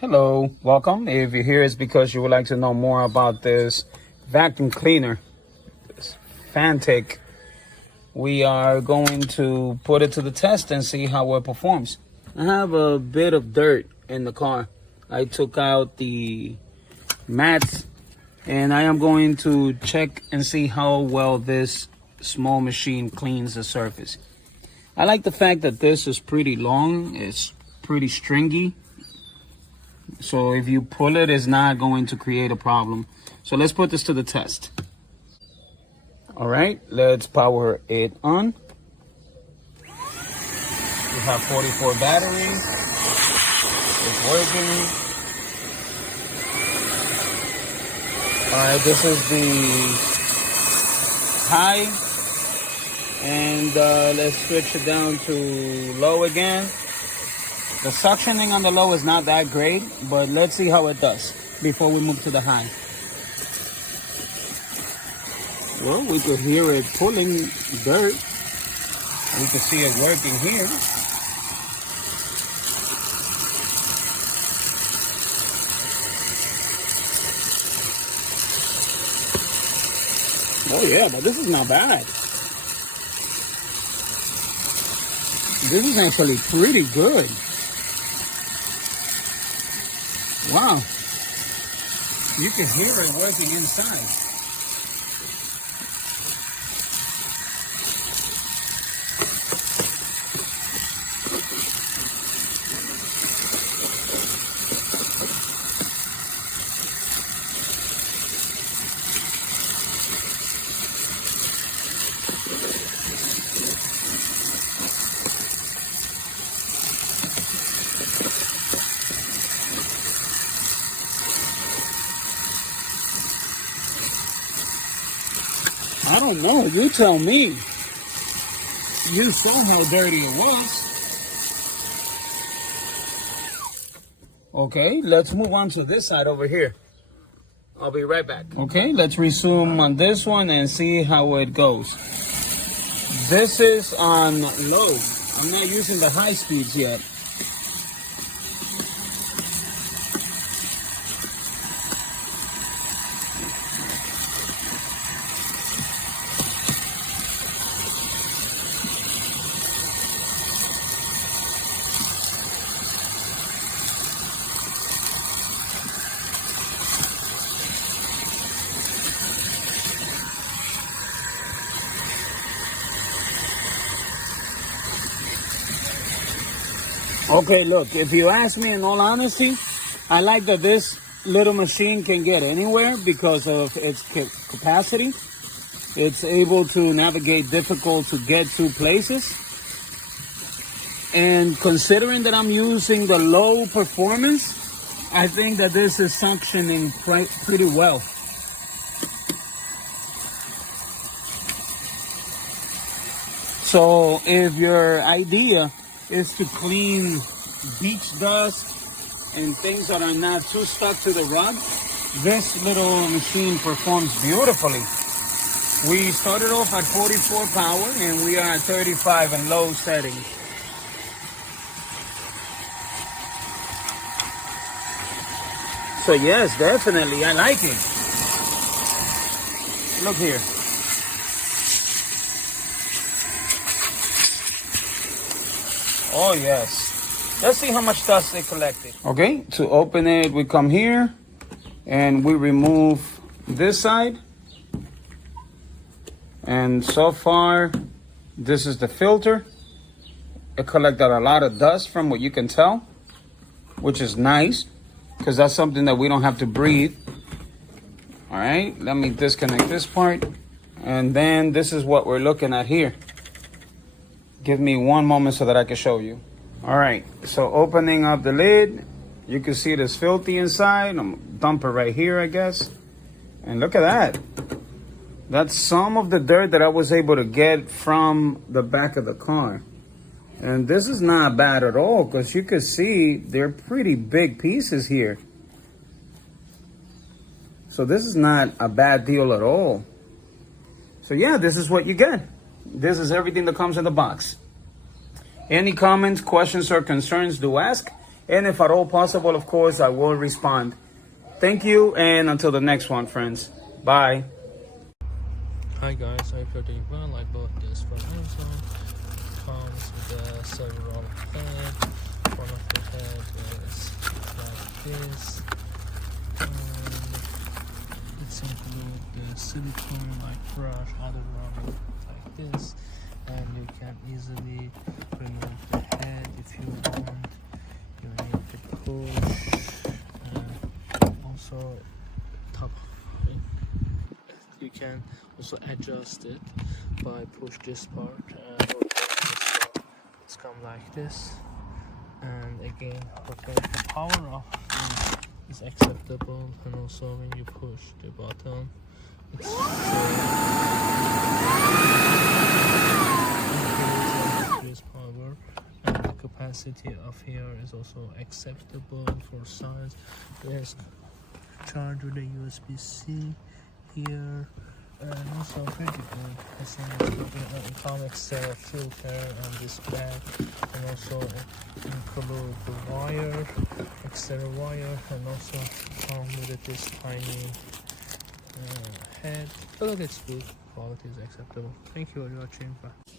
Hello, welcome. If you're here, it's because you would like to know more about this vacuum cleaner, this Fanttik. We are going to put it to the test and see how it performs. I have a bit of dirt in the car. I took out the mats and I am going to check and see how well this small machine cleans the surface. I like the fact that this is pretty long, it's pretty stringy. So if you pull it, it's not going to create a problem. So let's put this to the test. All right, let's power it on. We have 44 battery. It's working. All right, this is the high. And let's switch it down to low again. The suctioning on the low is not that great, but let's see how it does before we move to the high. Well, we could hear it pulling dirt. We could see it working here. Oh yeah, but this is not bad. This is actually pretty good. Wow, you can hear it working inside. I don't know, you tell me. You saw how dirty it was. Okay, let's move on to this side over here. I'll be right back. Okay, let's resume on this one and see how it goes. This is on low. I'm not using the high speeds yet. Okay, look, if you ask me in all honesty, I like that this little machine can get anywhere because of its capacity. It's able to navigate difficult to get to places. And considering that I'm using the low performance, I think that this is suctioning pretty well. So if your idea is to clean beach dust and things that are not too stuck to the rug, this little machine performs beautifully. We started off at 44 power and we are at 35 in low settings. So yes, definitely, I like it. Look here. Oh yes. Let's see how much dust they collected. Okay, to open it, we come here and we remove this side. And so far, this is the filter. It collected a lot of dust from what you can tell, which is nice because that's something that we don't have to breathe. All right, let me disconnect this part. And then this is what we're looking at here. Give me one moment so that I can show you. All right, so opening up the lid, you can see it is filthy inside. I'm gonna dump it right here, I guess. And look at that. That's some of the dirt that I was able to get from the back of the car. And this is not bad at all because you can see they're pretty big pieces here. So this is not a bad deal at all. So yeah, this is what you get. This is everything that comes in the box. Any comments, questions, or concerns, do ask. And if at all possible, of course, I will respond. Thank you, and until the next one, friends. Bye. Hi guys, I hope you're doing well. I bought this from Amazon. It comes with several heads. One of the heads is like this. It's include the silicone like brush, other one like this, and you can easily remove the head if you want. You need to push. Also, top. You can also adjust it by push this part and rotate this part. It's come like this, and again rotate the power off is acceptable, and also when you push the button it's increase power, and the capacity of here is also acceptable for size. There's charge with a USB-C here, and also pretty good. I think it comes filter and this bag, and also include the wire, extra wire, and also come with this tiny head. But it's good, quality is acceptable. Thank you for watching. Bye.